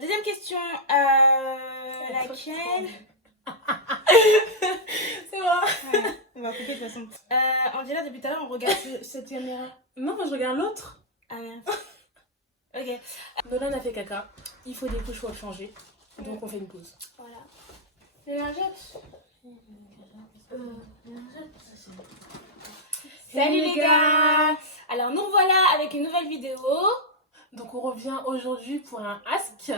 Deuxième question. Laquelle? C'est moi. Ouais, on va couper de toute façon. Angela, depuis tout à l'heure, on regarde cette caméra. Non, moi je regarde l'autre. Ah merde. Ok. Nolan a fait caca. Il faut des couches pour le changer. Donc on fait une pause. Voilà. Les lingettes. Salut les gars. Alors nous voilà avec une nouvelle vidéo. Donc on revient aujourd'hui pour un Ask.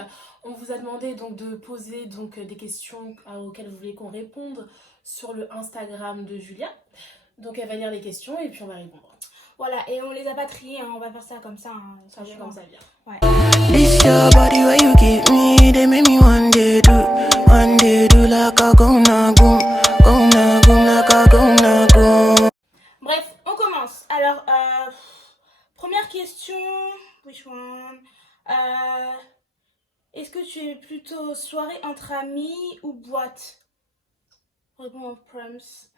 On vous a demandé donc de poser donc des questions auxquelles vous voulez qu'on réponde sur le Instagram de Julia. Donc elle va lire les questions et puis on va répondre. Voilà, et on les a pas triées, hein. On va faire ça comme ça. Hein. Ça vient comme ça vient. Ouais. This your body where you give me, they make me one day do like a gonna go like a gonna go. Bref, on commence. Alors, première question. Which one? Est-ce que tu es plutôt soirée entre amis ou boîte? Réponds en proms.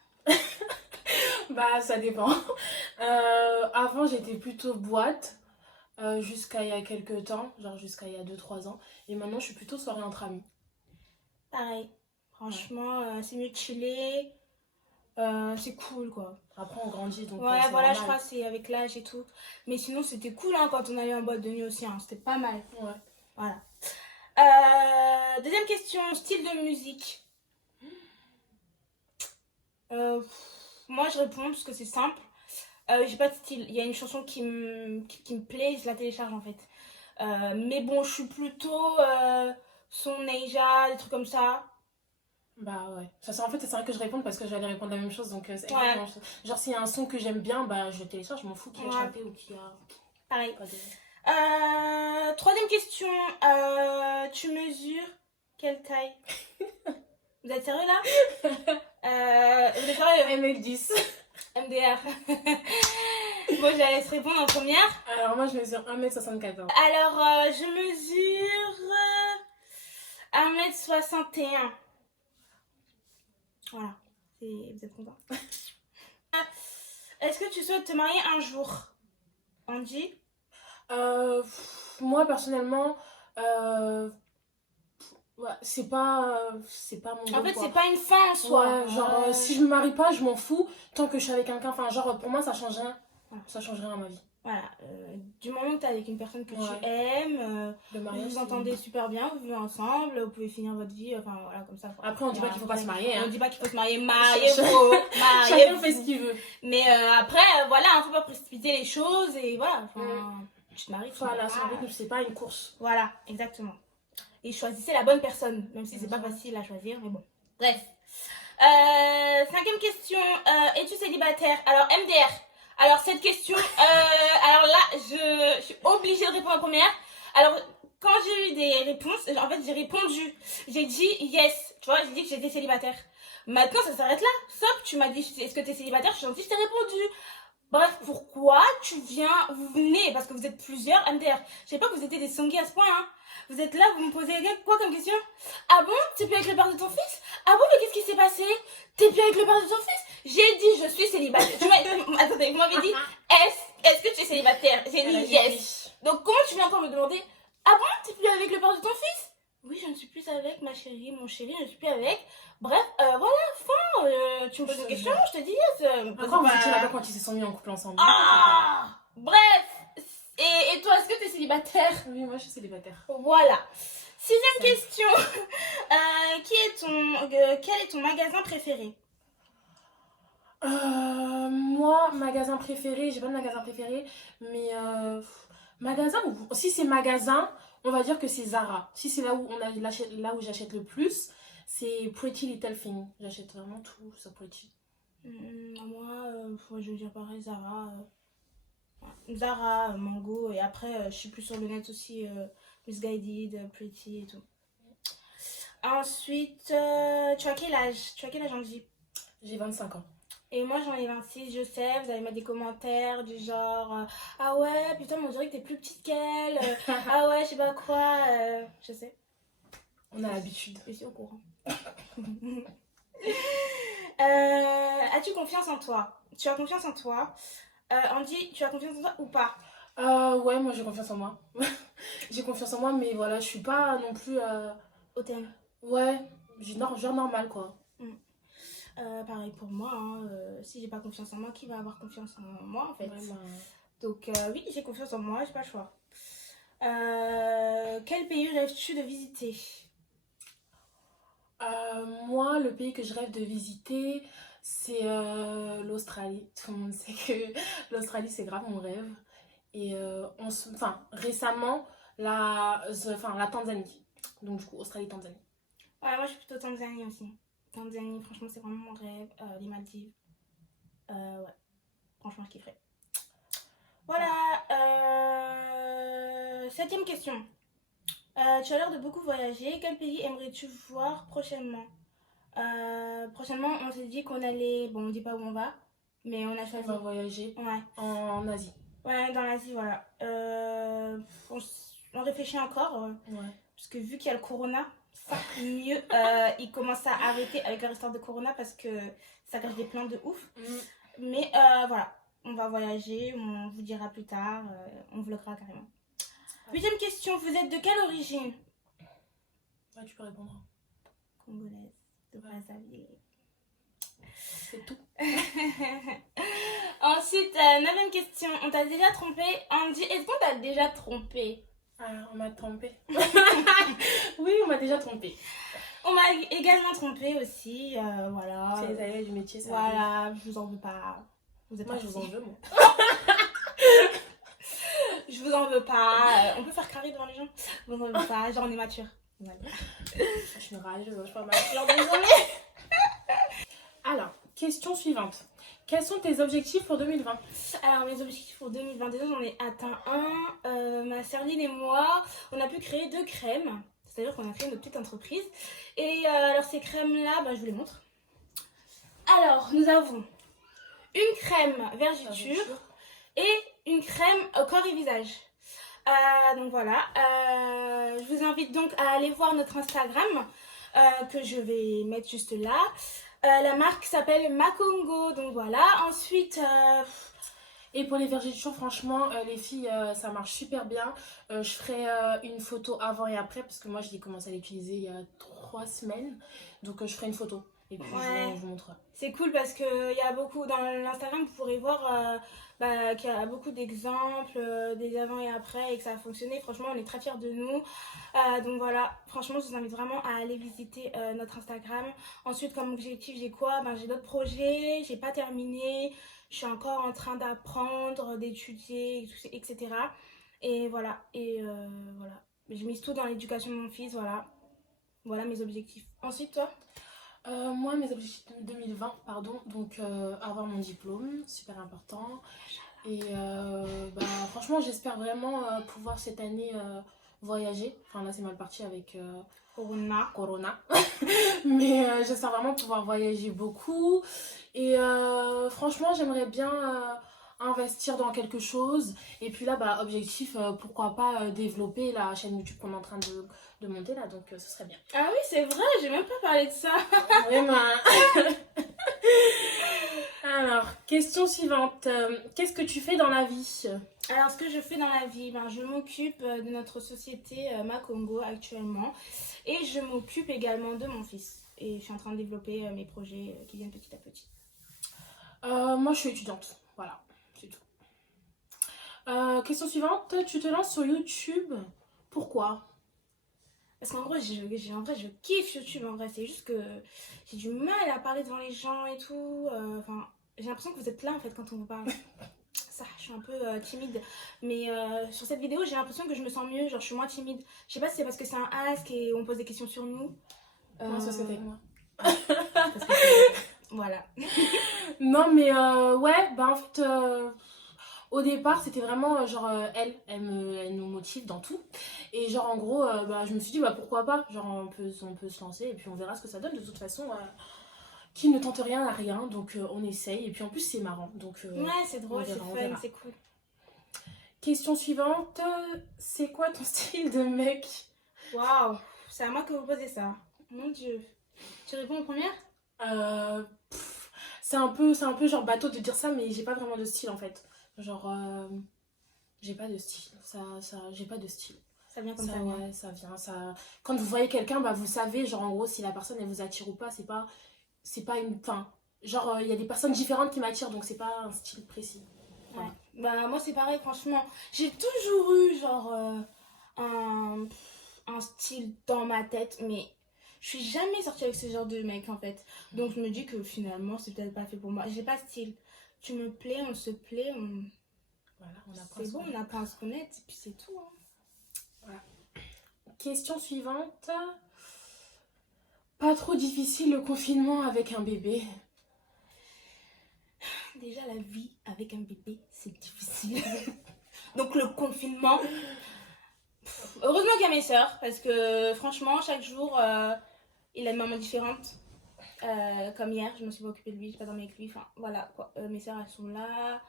Bah ça dépend. Avant j'étais plutôt boîte jusqu'à il y a quelques temps, genre jusqu'à il y a 2-3 ans. Et maintenant je suis plutôt soirée entre amis. Pareil. Franchement, c'est mieux de chiller. C'est cool quoi. Après on grandit donc Ouais, c'est voilà, normal. je crois que c'est avec l'âge et tout. Mais sinon, c'était cool hein, quand on allait en boîte de nuit aussi. Hein. C'était pas mal. Ouais. Voilà. Deuxième question, style de musique. Moi, je réponds parce que c'est simple. J'ai pas de style. Il y a une chanson qui me plaît, je la télécharge en fait. Mais bon, je suis plutôt son Neija, des trucs comme ça. Bah ouais. En fait c'est vrai que je réponds parce que j'allais répondre la même chose donc c'est Ouais. exactement ça. Genre s'il y a un son que j'aime bien, bah je le télécharge, je m'en fous qui a Ouais. chanté ou qui a... Pareil. Pas de... Troisième question. Tu mesures quelle taille? Vous êtes sérieux là? Vous êtes sérieux? ML10. MDR. Bon, je la laisse répondre en première. Alors moi je mesure 1m74. Alors, je mesure 1m61. Voilà. Vous êtes content. Est-ce que tu souhaites te marier un jour? Angie? Moi personnellement ouais, c'est pas mon En fait, goal, c'est pas une fin en soi. ouais, genre si je me marie pas, je m'en fous tant que je suis avec quelqu'un. Enfin, genre pour moi, ça change rien. Voilà. Ça change rien à ma vie. Voilà. Du moment que t'es avec une personne que Ouais. tu aimes, Le vous mariage, vous c'est- entendez super bien, vous vivez ensemble, vous pouvez finir votre vie, enfin voilà, comme ça. Quoi. Après, on dit pas qu'il faut pas se marier. On Hein. dit pas qu'il faut se marier, mariez-vous. Chacun fait ce qu'il veut. Mais après, voilà, il faut pas précipiter les choses et voilà. Enfin, tu te maries, tu te Voilà, maries c'est pas. un rythme, c'est pas une course. Voilà, exactement. Et choisissez la bonne personne, même si c'est pas facile à choisir, mais bon. Bref. Cinquième question. Es-tu célibataire? Alors, MDR. Alors, cette question, alors là, je suis obligée de répondre en première. Alors, quand j'ai eu des réponses, en fait, j'ai répondu. J'ai dit yes. Tu vois, j'ai dit que j'étais célibataire. Maintenant, ça s'arrête là. Stop, tu m'as dit, est-ce que t'es célibataire? Je t'ai répondu. Bref, pourquoi vous venez, parce que vous êtes plusieurs, MDR. Je sais pas que vous étiez des songués à ce point, hein. Vous êtes là, vous me posez quoi comme question? Ah bon? T'es plus avec le père de ton fils? Ah bon, mais qu'est-ce qui s'est passé? T'es plus avec le père de ton fils? J'ai dit, je suis célibataire. Attendez, vous m'avez dit, est-ce que tu es célibataire? J'ai dit yes. Donc, comment tu viens encore me demander, ah bon, t'es plus avec le père de ton fils? Oui, je ne suis plus avec ma chérie, mon chéri, je ne suis plus avec. Bref, voilà, fin. Tu me poses une question, je te dis yes. Après, vous étiez là-bas quand ils se sont mis en couple ensemble. Ah! Bref. Et toi, est-ce que tu es célibataire? Oui, moi je suis célibataire. Voilà. Sixième question. Quel est ton magasin préféré? Moi, magasin préféré, j'ai pas de magasin préféré, mais magasin, si c'est magasin, on va dire que c'est Zara. Si c'est là où j'achète le plus, c'est Pretty Little Thing. J'achète vraiment tout sur Pretty. Moi, je veux dire pareil, Zara. Zara, Mango, et après, je suis plus sur le net aussi, Misguided, Pretty et tout. Ensuite, tu as quel âge? Angie? J'ai 25 ans. Et moi j'en ai 26, je sais, vous allez mettre des commentaires du genre ah ouais, putain, mais on dirait que t'es plus petite qu'elle, ah ouais, je sais pas quoi, je sais. On a l'habitude. Je suis au courant. As-tu confiance en toi? Tu as confiance en toi? Andy, tu as confiance en toi ou pas? Ouais, moi j'ai confiance en moi. J'ai confiance en moi, mais voilà, je suis pas non plus. Hautaine. Ouais, genre normal quoi. Pareil pour moi, hein, si j'ai pas confiance en moi, qui va avoir confiance en moi en fait? Ouais, bah, Donc oui, j'ai confiance en moi, j'ai pas le choix. Quel pays rêves-tu de visiter? moi, le pays que je rêve de visiter, c'est l'Australie. Tout le monde sait que l'Australie, c'est grave mon rêve. Et enfin, récemment, la Tanzanie. Donc, du coup, Australie-Tanzanie. Ouais, moi je suis plutôt Tanzanie aussi. Tanzanie, franchement, c'est vraiment mon rêve. Les Maldives. Ouais, franchement, je kifferais. Voilà. Septième question. Tu as l'air de beaucoup voyager. Quel pays aimerais-tu voir prochainement? Prochainement, on s'est dit qu'on allait. Bon, on dit pas où on va, mais on a On choisi. va voyager Ouais, en Asie. ouais, dans l'Asie, voilà. On réfléchit encore, Ouais. parce que vu qu'il y a le corona, ça, mieux, ils commencent à arrêter avec leur histoire de corona parce que ça cache des plans de ouf. Mais voilà, on va voyager, on vous dira plus tard, on vloguera carrément. Huitième question, vous êtes de quelle origine? Ouais, tu peux répondre. Congolaise, de Brazzaville. C'est tout. Ensuite, neuvième question, on t'a déjà trompé? Andy, est-ce qu'on t'a déjà trompé? Ah, on m'a trompé. Oui, on m'a déjà trompé. On m'a également trompé aussi, voilà. C'est les aléas du métier, ça. Voilà, je vous en veux pas. Vous êtes Moi, pas je vous en fous. veux, moi. Je vous en veux pas. On peut faire carré devant les gens. Je vous en veux pas, genre on est mature. Voilà. Je suis une rageuse, je suis pas mature, désolée. Alors, question suivante. Quels sont tes objectifs pour 2020? Alors mes objectifs pour 2022, j'en ai atteint un. Ma Serline et moi, on a pu créer 2 crèmes. C'est-à-dire qu'on a créé notre petite entreprise. Et alors ces crèmes-là, je vous les montre. Alors, nous avons une crème vergiture et une crème corps et visage. Donc voilà, je vous invite donc à aller voir notre Instagram que je vais mettre juste là. La marque s'appelle Makongo, donc voilà. Ensuite, et pour les vergetures, franchement, les filles, ça marche super bien. Je ferai une photo avant et après, parce que moi, je l'ai commencé à l'utiliser il y a 3 semaines. Donc, je ferai une photo. Et puis, ouais. je vous montrerai. C'est cool parce qu'il y a beaucoup, dans l'Instagram, vous pourrez voir qu'il y a beaucoup d'exemples, des avant et après, et que ça a fonctionné. Franchement, on est très fiers de nous. Donc voilà, franchement, je vous invite vraiment à aller visiter notre Instagram. Ensuite, comme objectif, j'ai quoi? J'ai d'autres projets, j'ai pas terminé. Je suis encore en train d'apprendre, d'étudier, etc. Et voilà, voilà. Je mise tout dans l'éducation de mon fils, voilà. Voilà mes objectifs. Ensuite, toi? Moi, mes objectifs 2020, pardon, donc avoir mon diplôme, super important. Et franchement, j'espère vraiment pouvoir cette année voyager. Enfin, là, c'est mal parti avec Corona. Mais j'espère vraiment pouvoir voyager beaucoup. Et franchement, j'aimerais bien investir dans quelque chose. Et puis là, objectif, pourquoi pas développer la chaîne YouTube qu'on est en train de monter là. Donc, ce serait bien. Ah oui, c'est vrai, j'ai même pas parlé de ça. Vraiment. Alors, question suivante. Qu'est-ce que tu fais dans la vie? Alors, ce que je fais dans la vie, je m'occupe de notre société Makongo actuellement. Et je m'occupe également de mon fils. Et je suis en train de développer mes projets qui viennent petit à petit. Moi, je suis étudiante. Voilà, c'est tout. Question suivante. Tu te lances sur YouTube. Pourquoi? Parce qu'en gros, je kiffe YouTube en vrai. C'est juste que j'ai du mal à parler devant les gens et tout. J'ai l'impression que vous êtes là en fait quand on vous parle. Ça, je suis un peu timide. Mais sur cette vidéo, j'ai l'impression que je me sens mieux. Genre, je suis moins timide. Je sais pas si c'est parce que c'est un ask et on pose des questions sur nous. Non, c'est parce que t'es avec moi. Voilà. Non, mais ouais, en fait, au départ, c'était vraiment elle nous motive dans tout. Et genre, en gros, je me suis dit, pourquoi pas? Genre, on peut se lancer et puis on verra ce que ça donne. De toute façon, qui ne tente rien à rien, donc on essaye. Et puis en plus, c'est marrant. Donc, ouais, c'est drôle, c'est fun, c'est cool. Question suivante, c'est quoi ton style de mec? Waouh, c'est à moi que vous posez ça. Mon Dieu. Tu réponds en première? C'est un peu genre bateau de dire ça, mais j'ai pas vraiment de style en fait. Genre, J'ai pas de style. J'ai pas de style. Ça vient comme Ça, ça. ouais, ça vient. Quand vous voyez quelqu'un, bah, vous savez, genre, en gros, si la personne, elle vous attire ou pas, c'est pas une... Enfin, genre, il y a des personnes différentes qui m'attirent, donc c'est pas un style précis. Voilà. Ouais. Bah, moi, c'est pareil, franchement. J'ai toujours eu, genre, un style dans ma tête, mais je suis jamais sortie avec ce genre de mec, en fait. Donc, je me dis que finalement, c'est peut-être pas fait pour moi. J'ai pas de style. Tu me plais, on se plaît, Voilà, on apprend. c'est bon, on apprend à se connaître, et puis c'est tout. Hein. Voilà. Question suivante. Pas trop difficile le confinement avec un bébé? Déjà, la vie avec un bébé, c'est difficile. Donc, le confinement. Heureusement qu'il y a mes sœurs, parce que franchement, chaque jour, il a une maman différente. Comme hier, je me suis pas occupée de lui, j'ai pas dormi avec lui. Enfin, voilà quoi. Mes sœurs, elles sont là.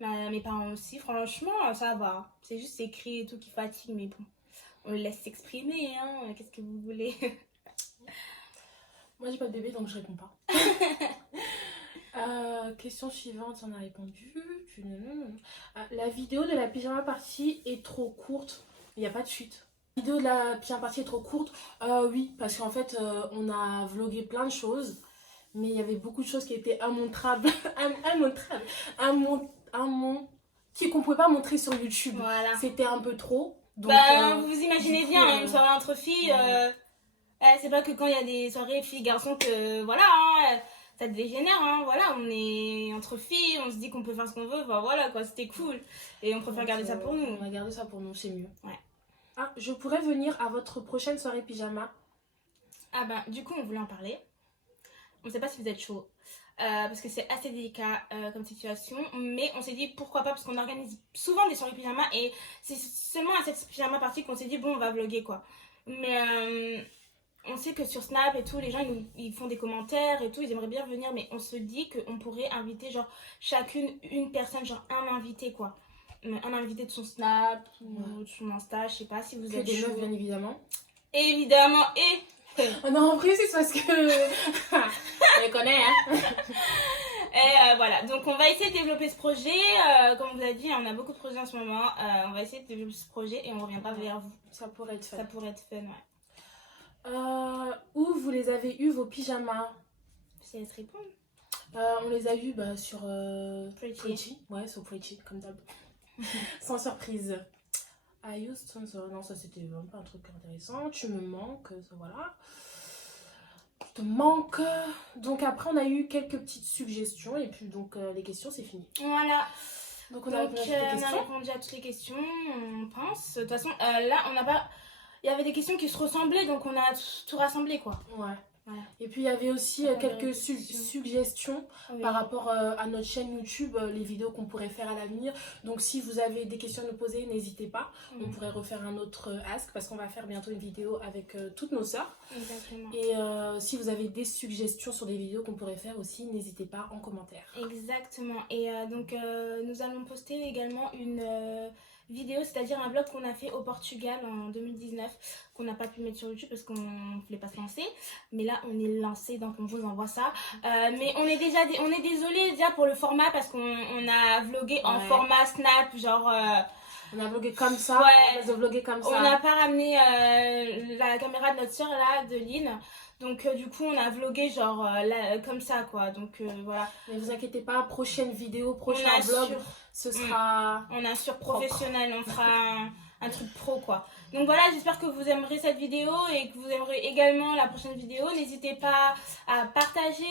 Mes parents aussi. Franchement, ça va. C'est juste ces cris et tout qui fatiguent, mais bon. On le laisse s'exprimer, hein. Qu'est-ce que vous voulez? Moi, j'ai pas de bébé, donc je réponds pas. Question suivante, on a répondu. La vidéo de la pyjama party est trop courte. Il n'y a pas de suite. La vidéo de la pyjama party est trop courte. Oui, parce qu'en fait, on a vlogué plein de choses. Mais il y avait beaucoup de choses qui étaient immontrables. Qu'on pouvait pas montrer sur YouTube. Voilà. C'était un peu trop. Donc, vous imaginez bien, une soirée entre filles. C'est pas que quand il y a des soirées filles-garçons que voilà, hein, ça dégénère. Hein, voilà, on est entre filles, on se dit qu'on peut faire ce qu'on veut. Enfin, voilà quoi, c'était cool. Et on préfère garder ça pour nous. On va garder ça pour nous, c'est mieux. Ouais. Ah, je pourrais venir à votre prochaine soirée pyjama. Ah bah, du coup, on voulait en parler. On ne sait pas si vous êtes chaud. Parce que c'est assez délicat comme situation. Mais on s'est dit pourquoi pas, parce qu'on organise souvent des soirées pyjama. Et c'est seulement à cette pyjama party qu'on s'est dit bon, on va vlogger quoi. Mais on sait que sur Snap et tout, les gens ils font des commentaires et tout, ils aimeraient bien venir. Mais on se dit qu'on pourrait inviter genre chacune une personne, genre un invité quoi. Un invité de son Snap ou de son Insta, je sais pas si vous Que êtes des chaud. meufs, bien évidemment. Évidemment, et... Oh non, en vrai, c'est parce que... Je les connais, hein. Et voilà, donc on va essayer de développer ce projet. Comme on vous a dit, on a beaucoup de projets en ce moment. On va essayer de développer ce projet et on reviendra vers vous. Ça pourrait être fun. Ça pourrait être fun, ouais. Où vous les avez eu vos pyjamas? Si elle se répond. On les a eu sur Pretty. Ouais, sur Pretty, comme d'hab. Sans surprise. I used sponsor. Non, ça c'était même pas un truc intéressant. Tu me manques, ça, voilà. Je te manque. Donc après, on a eu quelques petites suggestions et puis donc les questions, c'est fini. Voilà. Donc on a répondu à toutes les on a questions. répondu à toutes les questions, on pense. De toute façon, là, on n'a pas... Il y avait des questions qui se ressemblaient, donc on a tout rassemblé, quoi. Ouais. Voilà. Et puis il y avait aussi On a quelques des questions. suggestions Oui. par rapport à notre chaîne YouTube, les vidéos qu'on pourrait faire à l'avenir. Donc si vous avez des questions à nous poser, n'hésitez pas. On pourrait refaire un autre Ask parce qu'on va faire bientôt une vidéo avec toutes nos sœurs. Exactement. Et si vous avez des suggestions sur des vidéos qu'on pourrait faire aussi, n'hésitez pas en commentaire. Exactement. Et donc, nous allons poster également une vidéo, c'est-à-dire un vlog qu'on a fait au Portugal en 2019, qu'on n'a pas pu mettre sur YouTube parce qu'on ne voulait pas se lancer. Mais là, on est lancé, donc on vous envoie ça. Mais on est désolé déjà pour le format parce qu'on a vlogué en format Snap, genre... on a vlogué comme ça, ouais, on a vlogué comme ça. On n'a pas ramené la caméra de notre soeur là, de Lynn. Donc du coup on a vlogué genre comme ça quoi. Donc voilà. Mais vous inquiétez pas, prochaine vidéo, prochain vlog, ce sera... On assure professionnel, on fera un truc pro quoi. Donc voilà, j'espère que vous aimerez cette vidéo et que vous aimerez également la prochaine vidéo. N'hésitez pas à partager,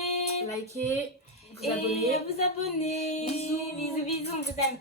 Likez, vous et abonner. vous abonner. Bisous. Bisous, bisous, on vous aime.